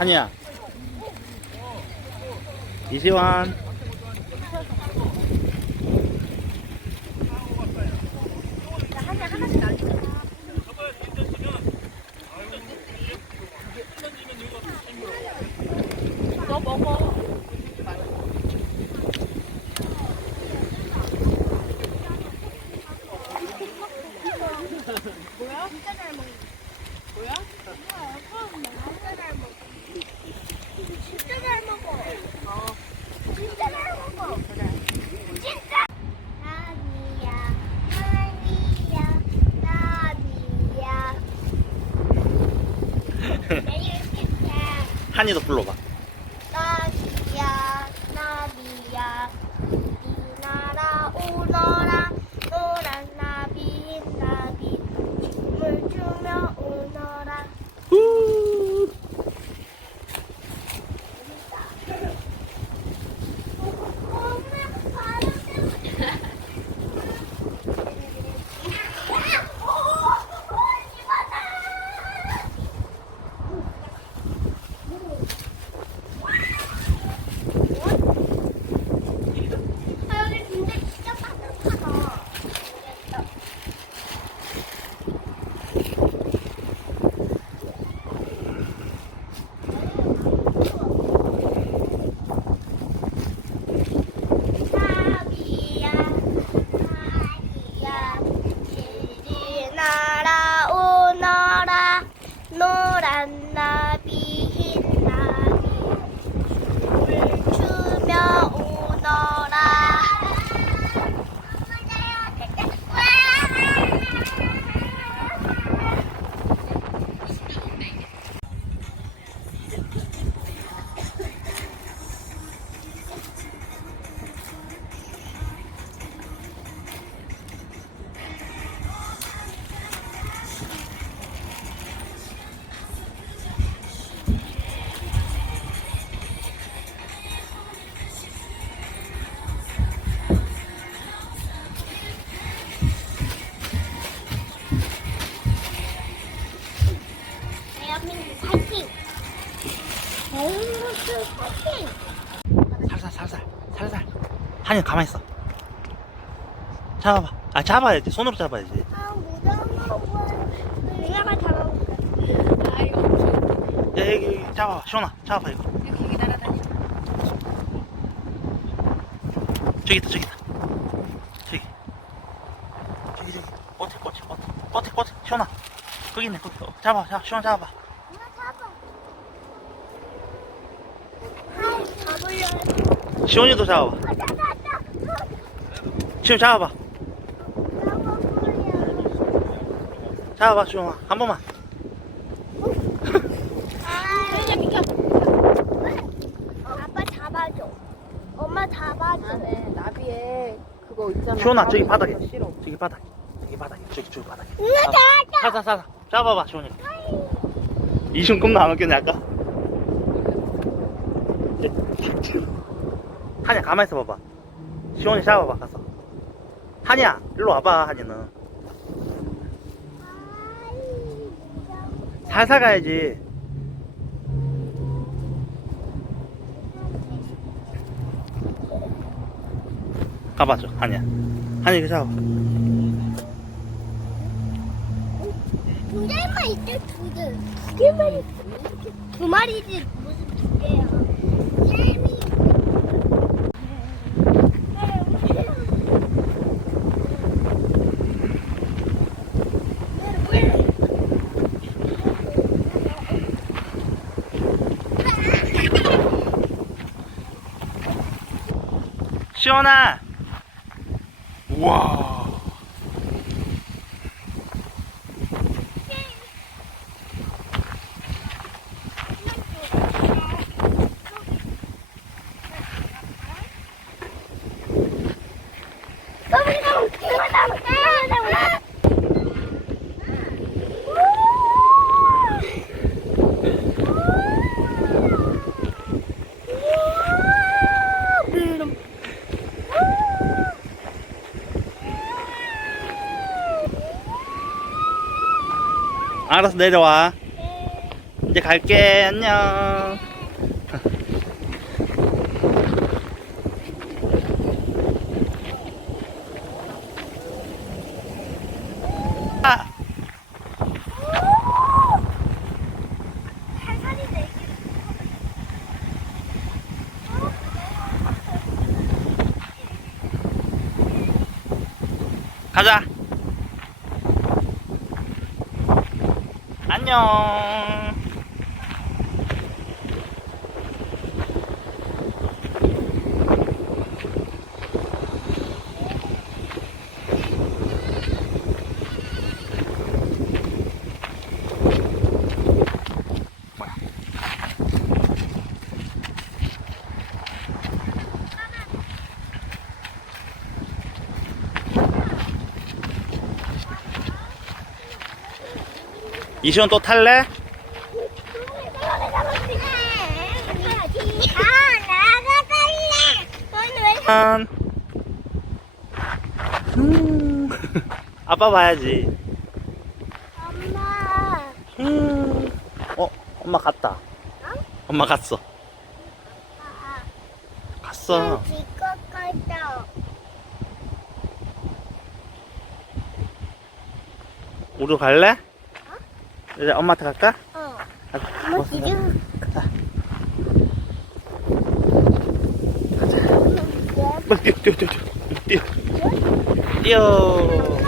한이야. 이시환. 뭐야? 진짜 잘 먹어. 뭐야? 진짜 잘 먹어. 진짜 잘 먹어. 어. 진짜 잘 먹어. 그래. 진짜. 나비야, 나비야, 나비야. 이렇게 한이도 불러봐. 살살 살살 살살. 한이 가만 있어. 잡아봐. 아 잡아야지. 손으로 잡아야지. 아, 무서워. 내가 잡아볼게. 아 이거 야 여기 여기 잡아봐. 시원아 잡아봐 이거. 여기 날아다니. 저기 있다 저기 있다. 저기. 저기 저기. 꽃에 꽃에 꽃에 꽃에 꽃에 시원아. 거기 있네 거기. 어, 잡아 잡아 시원 잡아봐. 엄마 잡아. 아, 잡으려. 시원이도 잡아봐. 시원 잡아봐. 잡아봐 시원아 한 번만. 아. 아빠 잡아줘. 엄마 잡아줘. 나비에 그거 있잖아. 시원아 저기 바닥에. 저기 바닥. 저기 바닥에. 저기 저기 바닥에. 살살 살살. 잡아봐 시원이. 이순 겁나 안 웃겼네 아까. 한이야 가만히 있어 봐봐. 시원이 잡아봐 가서. 한이야 일로 와봐 한이는. 살살 가야지. 가봐줘 한이야. 한이 이거 잡아. 두 개만 있대 두 개. 두 개만 있대. 두 마리지 무슨 시원아. 우와. 알아서 내려와. 이제 갈게. 안녕. 아. 가자. 안녕. 이시원 또 탈래? 아, 짠. 음. 아빠 봐야지. 엄마? 음. 어, 엄마 갔다. 엄마 갔어. 아, 갔어. 지껏 갔다. 우리 갈래? 이제 엄마한테 갈까? 어. 가자. 엄마. 지금 가자. 빨리 뛰어, 뛰어, 뛰어, 뛰어. 뛰어. 뛰어.